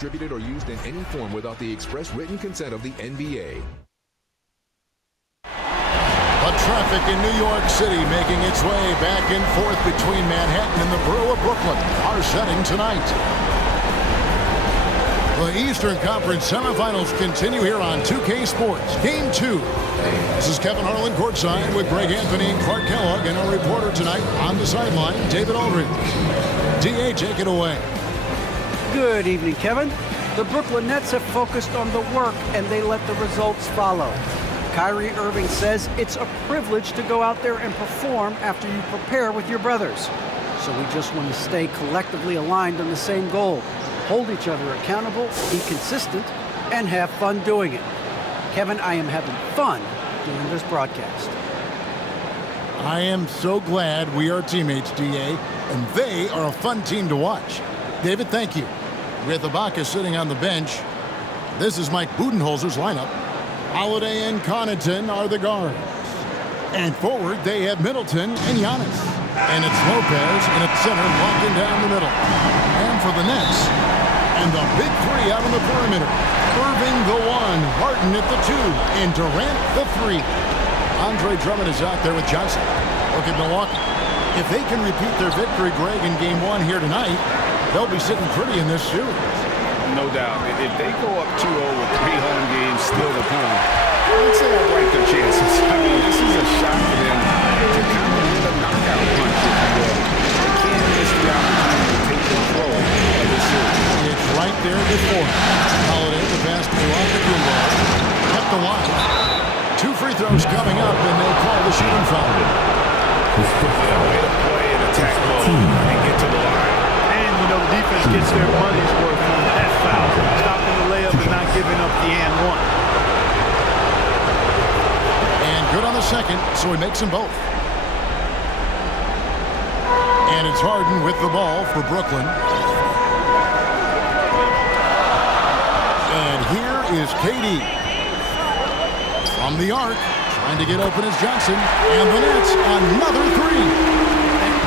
Distributed or used in any form without the express written consent of the NBA. But traffic in New York City making its way back and forth between Manhattan and the borough of Brooklyn. Our setting tonight. The Eastern Conference semifinals continue here on 2K Sports. Game 2. This is Kevin Harlan courtside with Greg Anthony and Clark Kellogg, and our reporter tonight on the sideline, David Aldridge. DA, take it away. Good evening, Kevin. The Brooklyn Nets have focused on the work, and they let the results follow. Kyrie Irving says it's a privilege to go out there and perform after you prepare with your brothers. So we just want to stay collectively aligned on the same goal. Hold each other accountable, be consistent, and have fun doing it. Kevin, I am having fun doing this broadcast. I am so glad we are teammates, DA, and they are a fun team to watch. David, thank you. With Ibaka sitting on the bench, this is Mike Budenholzer's lineup. Holiday and Connaughton are the guards. And forward, they have Middleton and Giannis. And it's Lopez in at center, walking down the middle. And for the Nets, and the big three out on the perimeter. Irving the 1, Harden at the 2, and Durant the 3. Andre Drummond is out there with Johnson. Look at Milwaukee. If they can repeat their victory, Greg, in Game 1 here tonight, they'll be sitting pretty in this series. No doubt. If they go up 2-0 with 3 home games still to come, I'd say I'll break their chances. I mean, this is a shot for them to kind of get a knockout punch, if you will. They can't miss the opportunity to take control of this series. It's right there before. Holiday, the pass to Antetokounmpo. Kept the line. 2 free throws coming up, and they call the shooting foul. Way to play and attack mode and get to the line. The defense gets their money's worth from that foul. Stopping the layup and not giving up the and one. And good on the second, so he makes them both. And it's Harden with the ball for Brooklyn. And here is KD. From the arc, trying to get open is Johnson. And the Nets, another 3.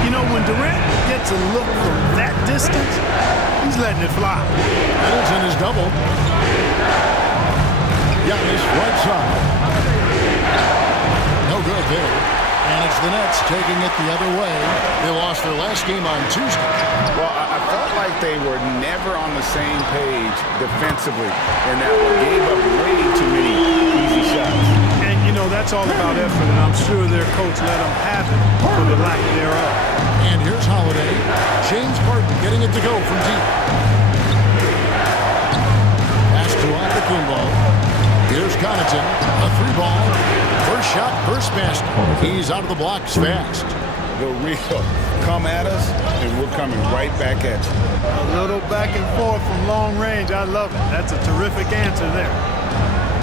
You know, when Durant gets a look from that distance, he's letting it fly. Middleton is doubled. Giannis right side. No good there. And it's the Nets taking it the other way. They lost their last game on Tuesday. Well, I felt like they were never on the same page defensively, and that one gave up way too many easy shots. And, you know, that's all about effort, and I'm sure their coach let them have it for the lack thereof. And here's Holiday. James Harden getting it to go from deep. Pass to Antetokounmpo. Here's Connaughton. A 3-ball. First shot, first basket. He's out of the blocks fast. The real come at us, and we're coming right back at you. A little back and forth from long range. I love it. That's a terrific answer there.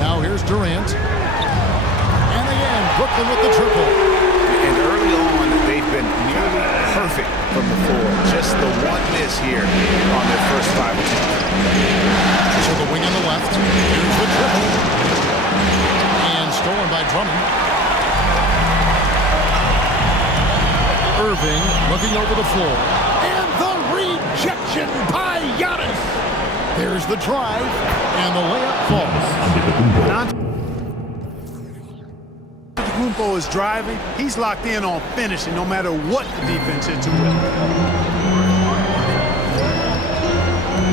Now here's Durant. And again, Brooklyn with the triple. And early on, they've been nearly perfect from the floor. Just the one miss here on their first 5 attempts. So the wing on the left. Here's the triple. And stolen by Drummond. Irving looking over the floor. And the rejection by Giannis. There's the drive. And the layup falls. Antetokounmpo is driving. He's locked in on finishing no matter what the defense hits him with.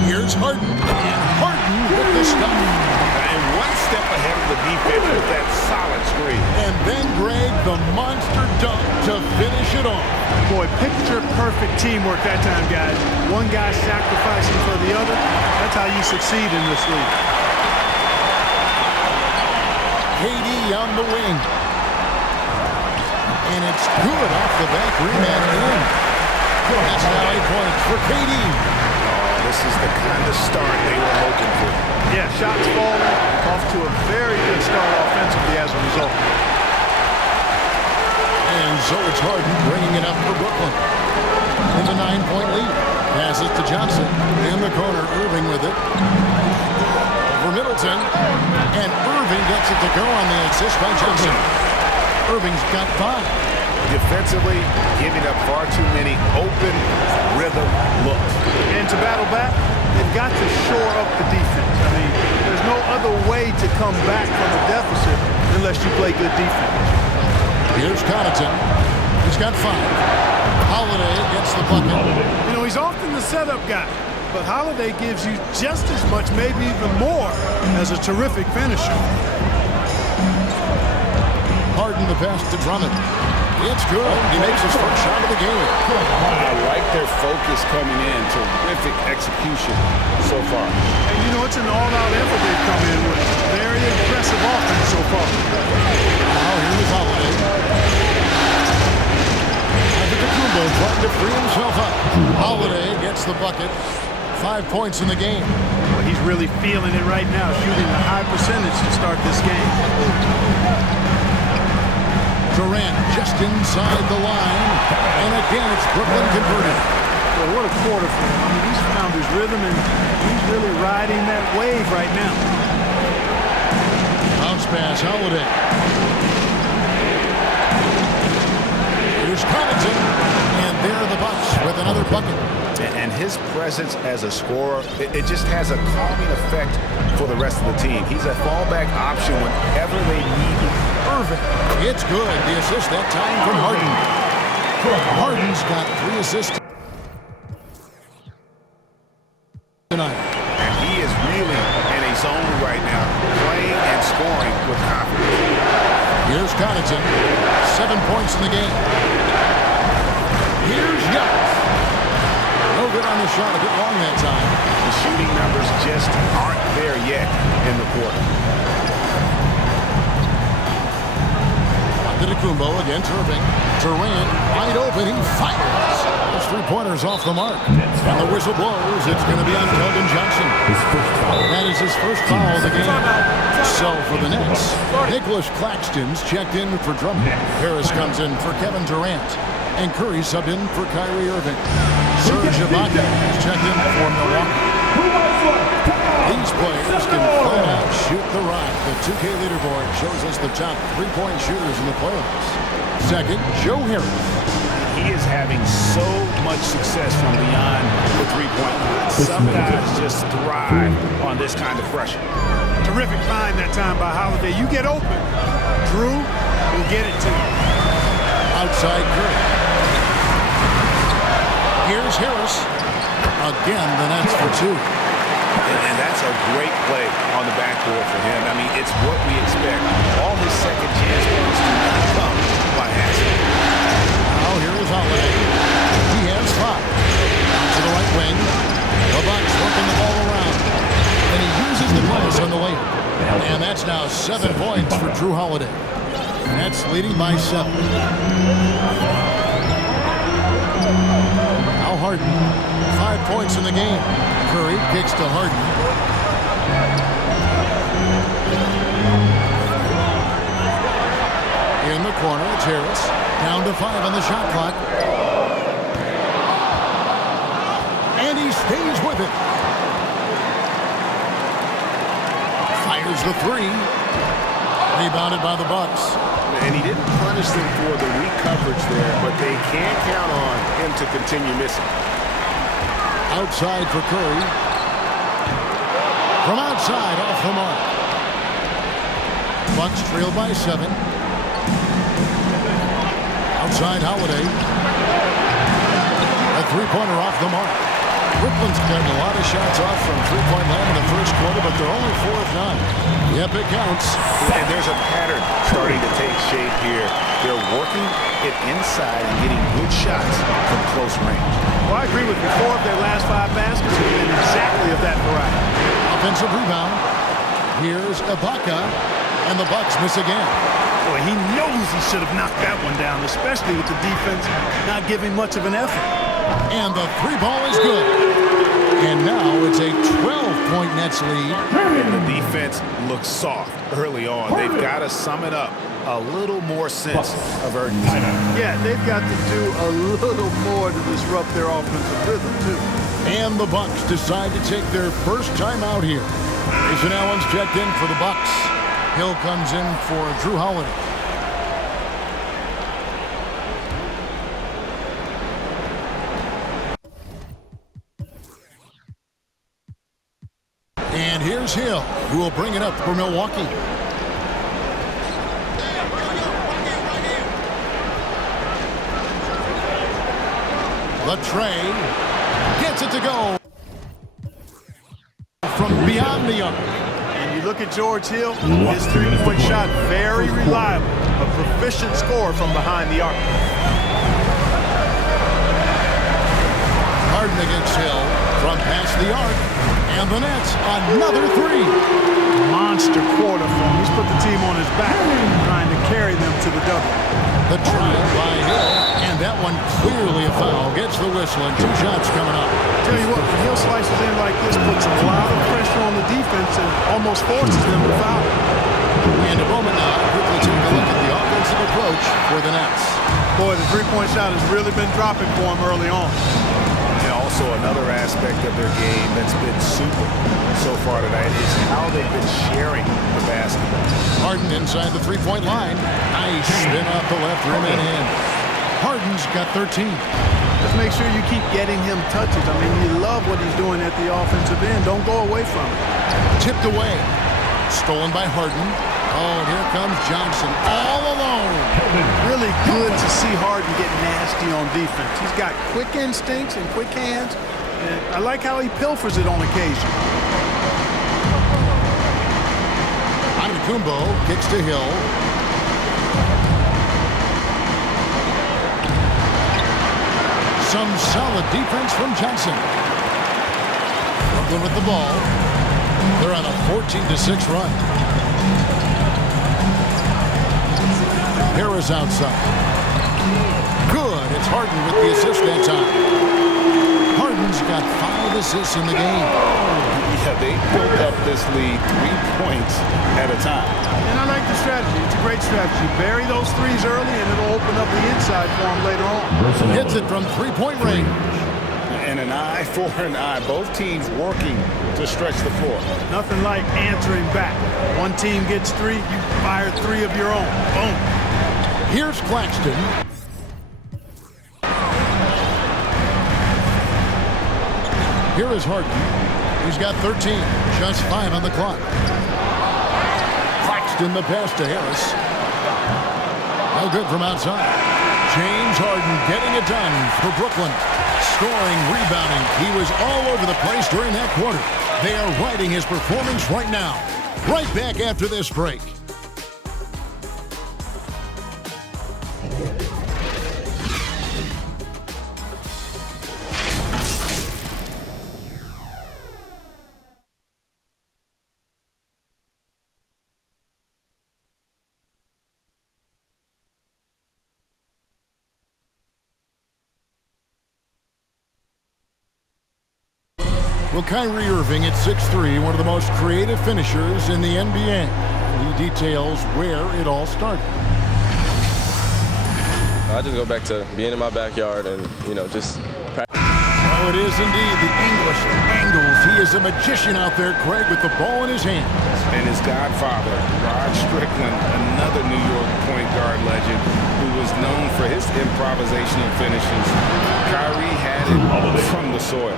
Here's Harden. And Harden with the stop. And one step ahead of the defense with that solid screen. And then Greg, the monster dunk to finish it off. Boy, picture perfect teamwork that time, guys. One guy sacrificing for the other. That's how you succeed in this league. KD on the wing. And it's good off the back rebound in. That's now 8 points for KD. This is the kind of start they were hoping for. Yeah, shots falling, off to a very good start offensively as a result. And so it's Harden bringing it up for Brooklyn. In the 9-point lead. Passes to Johnson. In the corner, Irving with it. For Middleton. And Irving gets it to go on the assist by Johnson. Irving's got 5. Defensively, giving up far too many open rhythm looks. And to battle back, they've got to shore up the defense. I mean, there's no other way to come back from a deficit unless you play good defense. Here's Connaughton. He's got 5. Holiday gets the bucket. You know, he's often the setup guy, but Holiday gives you just as much, maybe even more, as a terrific finisher. Harden the pass to Drummond. It's good. He makes his first shot of the game. I like their focus coming in. Terrific execution so far. And, you know, it's an all-out effort they've come in with. Very impressive offense so far. Now here's Holiday. Antetokounmpo trying to free himself up. Holiday gets the bucket. 5 points in the game. Well, he's really feeling it right now, shooting a high percentage to start this game. Durant just inside the line. And again, it's Brooklyn converted. Well, what a quarter for him. I mean, he's found his rhythm, and he's really riding that wave right now. Bounce pass, Holiday. Here's Connaughton. And there are the Bucks with another bucket. And his presence as a scorer, it just has a calming effect for the rest of the team. He's a fallback option whenever they need Irving. It's good. The assist that time from Harden. Harden's got 3 assists tonight. And he is really in a zone right now, playing and scoring with confidence. Here's Connaughton. 7 points in the game. Here's Giannis. No good on the shot. A bit long that time. The shooting numbers just aren't there yet in the quarter. Antetokounmpo against Irving. Durant wide open. He fires. Those 3-pointers off the mark. And the whistle blows. It's going to be on Keldon Johnson. That is his first foul of the game. So for the Nets, Nicholas Claxton's checked in for Drummond. Harris comes in for Kevin Durant. And Curry subbed in for Kyrie Irving. Serge Ibaka is checked in for Milwaukee. These players can flat out shoot the rock. The 2K leaderboard shows us the top 3-point shooters in the playoffs. Second, Joe Harris. He is having so much success from beyond the 3-point line. Some guys just thrive on this kind of pressure. Terrific find that time by Holiday. You get open, Drew will get it to you. Outside Curry. Here's Harris. Again, the Nets for 2. And that's a great play on the backboard for him. I mean, it's what we expect. All his second chance points do not come by accident. Now here is Holiday. He has 5. Out to the right wing. The Bucks working the ball around. And he uses the pass on the layup. And that's now 7 points for Drew Holiday. Nets leading by 7. Now Harden. 5 points in the game. Curry kicks to Harden. In the corner, it's Harris. Down to 5 on the shot clock. And he stays with it. Fires the 3. Rebounded by the Bucks. And he didn't punish them for the weak coverage there, but they can't count on him to continue missing. Outside for Curry. From outside, off the mark. Bucks trail by 7. Outside Holiday. A 3-pointer off the mark. Brooklyn's gotten a lot of shots off from 3-point land in the first quarter, but they're only 4 of 9. Yep, it counts. And there's a pattern starting to take shape here. They're working it inside and getting good shots from close range. Well, I agree with you. 4 of their last 5 baskets have been exactly of that variety. Offensive rebound. Here's Ibaka, and the Bucks miss again. Boy, he knows he should have knocked that one down, especially with the defense not giving much of an effort. And the 3-ball is good. And now it's a 12-point Nets lead. And the defense looks soft early on. They've got to sum it up. A little more sense of urgency. Yeah, they've got to do a little more to disrupt their offensive rhythm, too. And the Bucks decide to take their first time out here. Jason Allen's checked in for the Bucks. Hill comes in for Drew Holiday. And here's Hill, who will bring it up for Milwaukee. Latrey gets it to go from beyond the arc. And you look at George Hill, his three-point shot, very reliable. A proficient scorer from behind the arc. Harden against Hill from past the arc. And the Nets, another three. Monster quarter for him. He's put the team on his back, trying to carry them to the double. The try by Hill, and that one clearly a foul. Gets the whistle, and 2 shots coming up. Tell you what, when Hill slices in like this, puts a lot of pressure on the defense and almost forces them to foul. And a moment now, quickly take a look at the offensive approach for the Nets. Boy, the three-point shot has really been dropping for him early on. And also another aspect of their game that's been super so far tonight is how they've been sharing the basketball. Harden inside the three-point line. Nice spin off the left rim and in. Harden's got 13. Just make sure you keep getting him touches. I mean, you love what he's doing at the offensive end. Don't go away from it. Tipped away. Stolen by Harden. Oh, and here comes Johnson all alone. Really good to see Harden get nasty on defense. He's got quick instincts and quick hands. And I like how he pilfers it on occasion. Kumbo kicks to Hill. Some solid defense from Johnson. Brooklyn with the ball. They're on a 14-6 run. Harris outside. Good. It's Harden with the assist that time. Harden's got 5 assists in the game. Yeah, they built up this lead 3 points at a time. And I like the strategy. It's a great strategy. Bury those threes early, and it'll open up the inside for them later on. Hits it from three-point range. And an eye for an eye. Both teams working to stretch the floor. Nothing like answering back. One team gets 3, you fire 3 of your own. Boom. Here's Claxton. Here is Harden. He's got 13, just 5 on the clock. Claxton the pass to Harris. No good from outside. James Harden getting it done for Brooklyn. Scoring, rebounding. He was all over the place during that quarter. They are riding his performance right now. Right back after this break. Well, Kyrie Irving at 6'3", one of the most creative finishers in the NBA. He details where it all started. I just go back to being in my backyard and, just practice. Oh, it is indeed the English angles. He is a magician out there, Craig, with the ball in his hand. And his godfather, Rod Strickland, another New York point guard legend who was known for his improvisational finishes. Kyrie had it from the soil.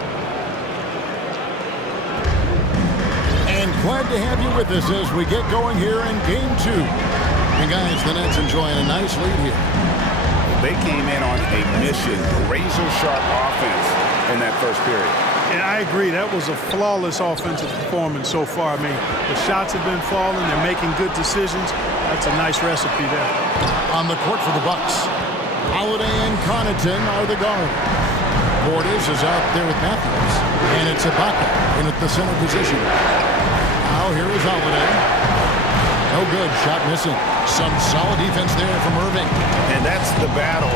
And glad to have you with us as we get going here in Game 2. And guys, the Nets enjoying a nice lead here. They came in on a mission, razor-sharp offense in that first period. And I agree, that was a flawless offensive performance so far. I mean, the shots have been falling, they're making good decisions. That's a nice recipe there. On the court for the Bucks, Holiday and Connaughton are the guards. Portis is out there with Matthews, and it's Ibaka in at the center position. Now here is Holiday. No good, shot missing. Some solid defense there from Irving. And that's the battle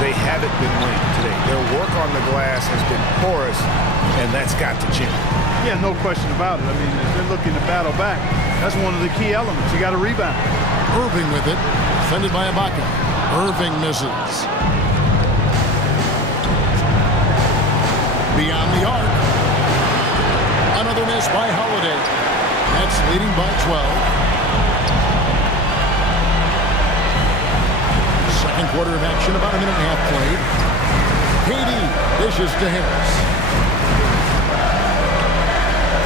they haven't been winning today. Their work on the glass has been porous, and that's got to change. Yeah, no question about it. I mean, they're looking to battle back. That's one of the key elements. You got to rebound. Irving with it, defended by Ibaka. Irving misses. Beyond the arc. Another miss by Holiday. Nets leading by 12. Second quarter of action, about a minute and a half played. KD dishes to Harris.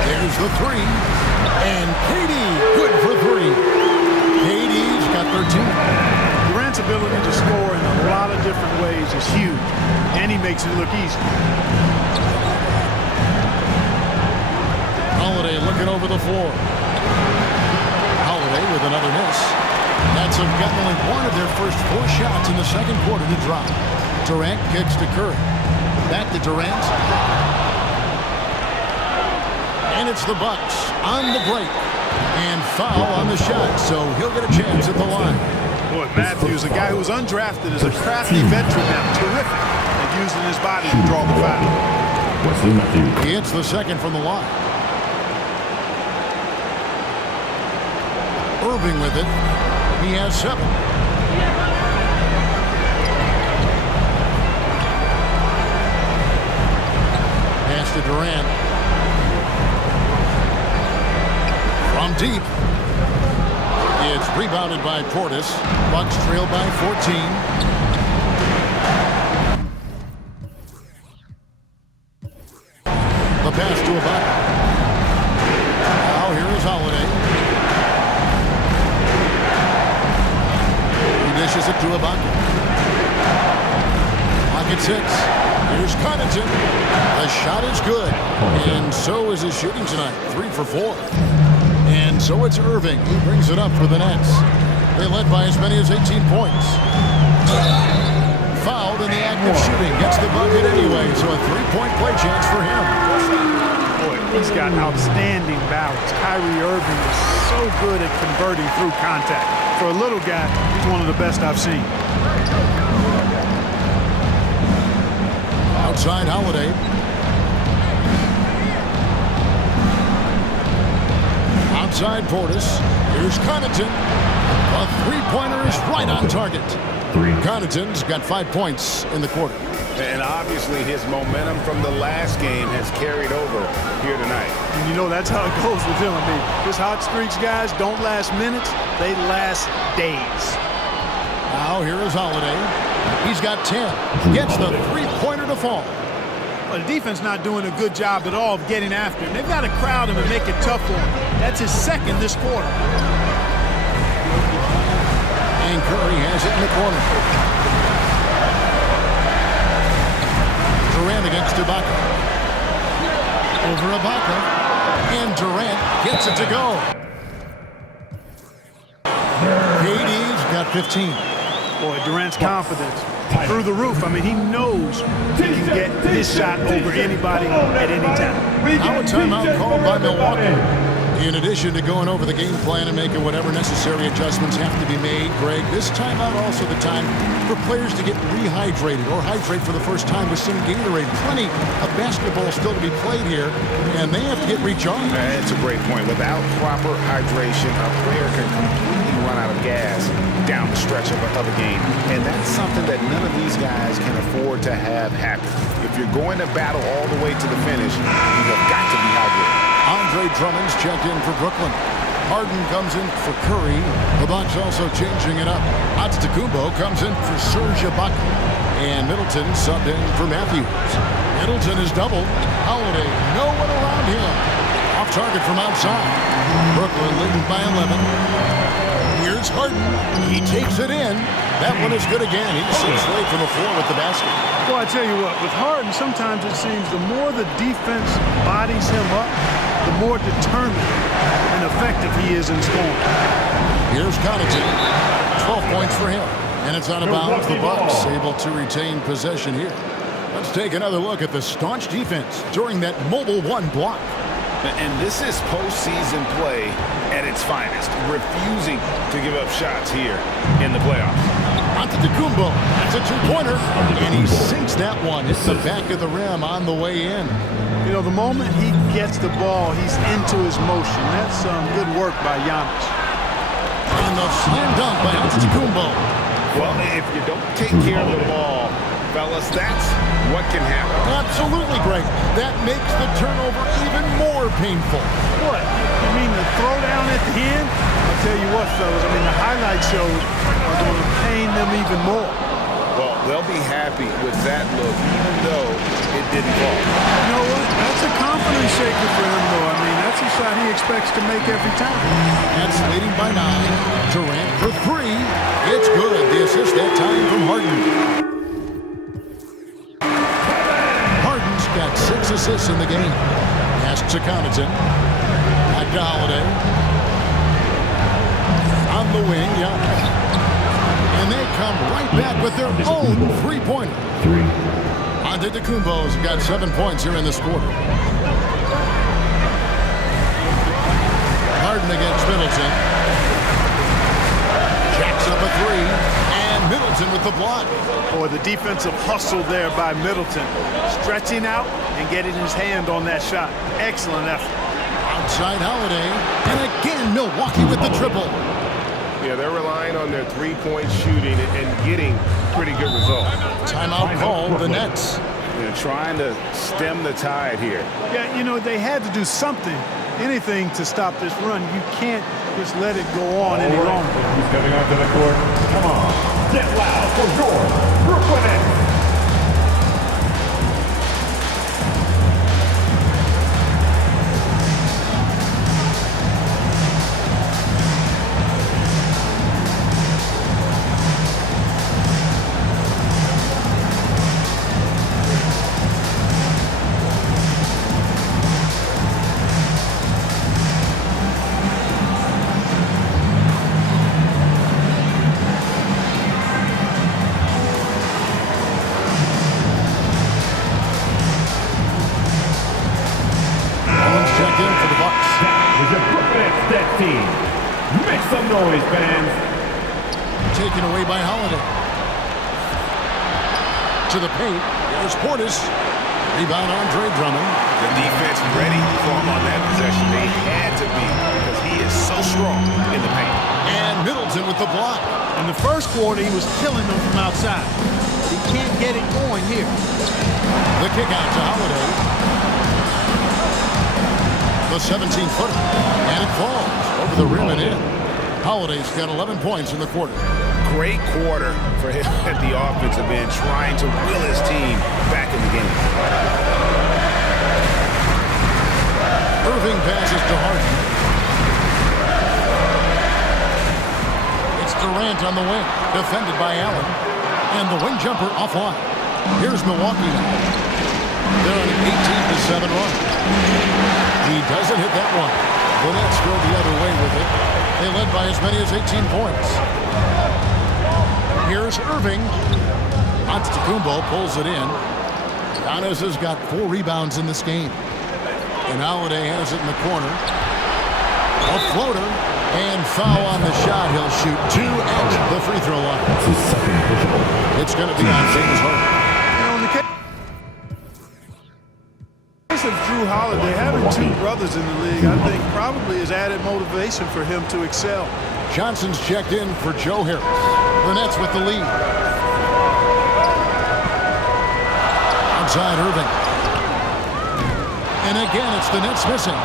There's Here's the three. And KD, good for three. KD's got 13. Durant's ability to score in a lot of different ways is huge, and he makes it look easy. Holiday looking over the floor. Holiday with another miss. Nets have gotten only one of their first 4 shots in the second quarter to drop. Durant kicks to Curry. Back to Durant. And it's the Bucks on the break. And foul on the shot, so he'll get a chance at the line. Boy, Matthews, a guy who was undrafted, is a crafty veteran now. Terrific at using his body to draw the foul. He hits the second from the line. Irving with it. He has 7. Pass to Durant. From deep. It's rebounded by Portis. Bucks trail by 14. The pass to Ibaka. Now here is Holiday. He dishes it to Ibaka. Pocket 6. Here's Connaughton. The shot is good. And so is his shooting tonight. 3 for 4. And so it's Irving. He brings it up for the Nets. They led by as many as 18 points. Fouled in the act of shooting. Gets the bucket anyway, so a 3-point play chance for him. Boy, he's got outstanding balance. Kyrie Irving is so good at converting through contact. For a little guy, he's one of the best I've seen. Outside Holiday. Outside Portis. Here's Connaughton. A 3-pointer is right on target. Connaughton's got 5 points in the quarter. And obviously his momentum from the last game has carried over here tonight. And you know that's how it goes with him. I mean, his hot streaks, guys, don't last minutes. They last days. Now here is Holiday. He's got 10. Gets the 3-pointer to fall. Well, the defense not doing a good job at all of getting after him. They've got to crowd him and make it tough for him. That's his second this quarter. And Curry has it in the corner. Durant against Ibaka. Over Ibaka. And Durant gets it to go. KD's got 15. Boy, Durant's confidence through the roof. I mean, he knows he can get his shot over anybody at any time. Now a timeout called by Milwaukee. In addition to going over the game plan and making whatever necessary adjustments have to be made, Greg, this timeout also the time for players to get rehydrated or hydrate for the first time with some Gatorade. Plenty of basketball still to be played here, and they have to get recharged. That's a great point. Without proper hydration, a player can completely run out of gas down the stretch of a game. And that's something that none of these guys can afford to have happen. If you're going to battle all the way to the finish, you have got to be hydrated. Andre Drummond's checked in for Brooklyn. Harden comes in for Curry. The Bucks also changing it up. Antetokounmpo comes in for Serge Ibaka. And Middleton subbed in for Matthews. Middleton is doubled. Holiday, no one around him. Off target from outside. Brooklyn leading by 11. Here's Harden. He takes it in. That one is good again. He's 6 late from the floor with the basket. Well, I tell you what, with Harden, sometimes it seems the more the defense bodies him up, the more determined and effective he is in scoring. Here's Connaughton. 12 points for him. And it's out of bounds. The Bucks able to retain possession here. Let's take another look at the staunch defense during that mobile 1 block. And this is postseason play at its finest, refusing to give up shots here in the playoffs. Antetokounmpo, that's a 2-pointer, and he sinks that one. Hits the back of the rim on the way in. You know, the moment he gets the ball, he's into his motion. That's some good work by Giannis. And the slam dunk by Antetokounmpo. Well, if you don't take care of the ball, fellas, that's what can happen. Absolutely great. That makes the turnover even more painful. What? You mean the throwdown at the end? I'll tell you what, fellas, I mean, the highlight shows are going to pain them even more. Well, they'll be happy with that look, even though it didn't fall. You know what? That's a confidence shaker for him, though. I mean, that's a shot he expects to make every time. That's leading by 9. Durant for 3. It's good. The assist that time from Harden. Harden's got 6 assists in the game. Pass to Connaughton. Back to Holiday. On the wing, and they come right back with their own three-pointer. Antetokounmpo's got 7 points here in this quarter. Harden against Middleton. Jacks up a 3, and Middleton with the block. Boy, the defensive hustle there by Middleton. Stretching out and getting his hand on that shot. Excellent effort. Outside Holiday, and again Milwaukee with the triple. Yeah, they're relying on their three-point shooting and getting pretty good results. Timeout called the Nets. They're trying to stem the tide here. Yeah, you know, they had to do something, anything to stop this run. You can't just let it go on any longer. Who's coming onto the court? Come on, get loud for your Brooklyn Nets. Noise, fans. Taken away by Holiday. To the paint. Here's Portis. Rebound Andre Drummond. The defense ready for him on that possession. They had to be because he is so strong in the paint. And Middleton with the block. In the first quarter, he was killing them from outside. He can't get it going here. The kick out to Holiday. The 17-footer. And it falls over the rim and in. Holiday's got 11 points in the quarter. Great quarter for him at the offensive end, trying to will his team back in the game. Irving passes to Harden. It's Durant on the wing, defended by Allen. And the wing jumper offline. Here's Milwaukee now. They're on an 18-7 run. He doesn't hit that one. The Nets go the other way with it. They led by as many as 18 points. Here's Irving. Antetokounmpo pulls it in. Giannis has got 4 rebounds in this game. And Holiday has it in the corner. A floater. And foul on the shot. He'll shoot 2 at the free throw line. It's going to be on James Harden. Of Drew Holiday, having 2 brothers in the league, I think probably is added motivation for him to excel. Johnson's checked in for Joe Harris. The Nets with the lead. Outside Irving. And again, it's the Nets missing.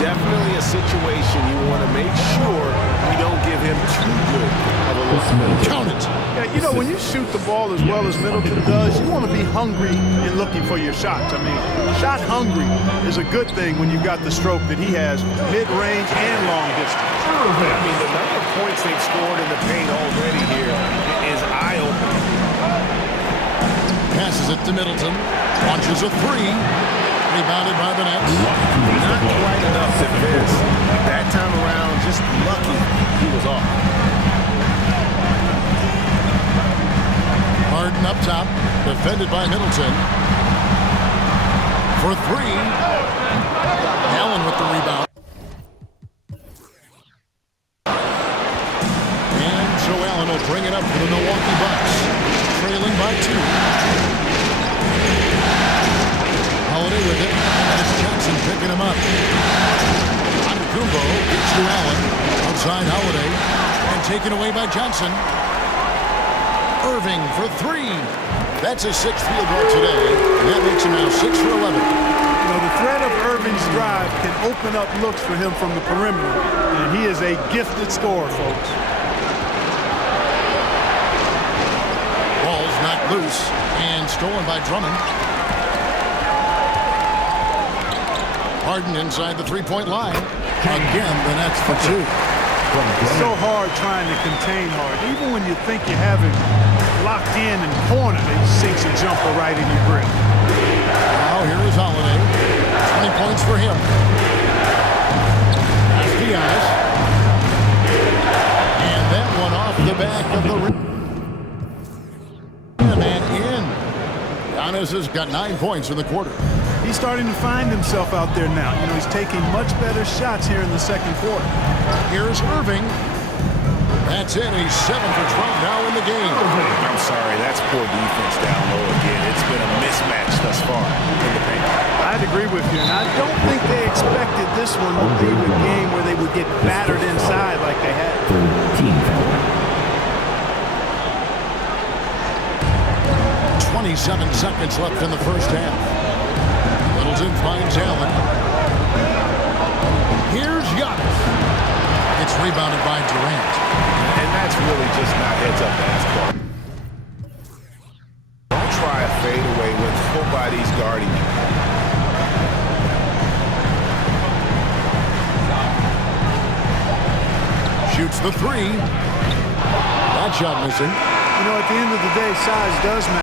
Definitely a situation you want to make sure we don't give him too good of a look. Count it. Yeah, you know, when you shoot the ball as well as Middleton does, you want to be hungry in looking for your shots. I mean, shot hungry is a good thing when you've got the stroke that he has, mid-range and long distance. I mean, the number of points they've scored in the paint already here is eye-opening. Passes it to Middleton. Launches a 3. Rebounded by the Nets. Not quite enough to miss. That time around, just lucky he was off. Harden up top, defended by Middleton. For 3. Allen with the rebound. And so Allen will bring it up for the Milwaukee Bucks. Trailing by 2. Holiday with it. That's Johnson picking him up. Antetokounmpo gets to Allen. Outside Holiday. And taken away by Johnson. Irving for 3. That's his 6th field goal today. And that makes him now 6 for 11. You know, the threat of Irving's drive can open up looks for him from the perimeter. And he is a gifted scorer, folks. Ball's knocked loose and stolen by Drummond. Harden inside the three-point line. Again, the Nets for two. It's so hard trying to contain Harden. Even when you think you have him locked in and cornered, he sinks a jumper right in your grip. Now here is Holiday. 20 points for him. That's Giannis. And that one off the back of the rim. And in. Giannis has got 9 points in the quarter. He's starting to find himself out there now. You know, he's taking much better shots here in the second quarter. Here's Irving. That's it. He's 7 for 12 now in the game. I'm sorry, that's poor defense down low again. It's been a mismatch thus far in the paint. I'd agree with you, and I don't think they expected this one would be a game where they would get battered inside like they had. Team foul. 27 seconds left in the first half. Middleton finds Allen. Here's Giannis. It's rebounded by Durant. And that's really just not heads-up basketball. Don't try a fadeaway when nobody's guarding you. Shoots the three. That shot missing. You know, at the end of the day, size does matter.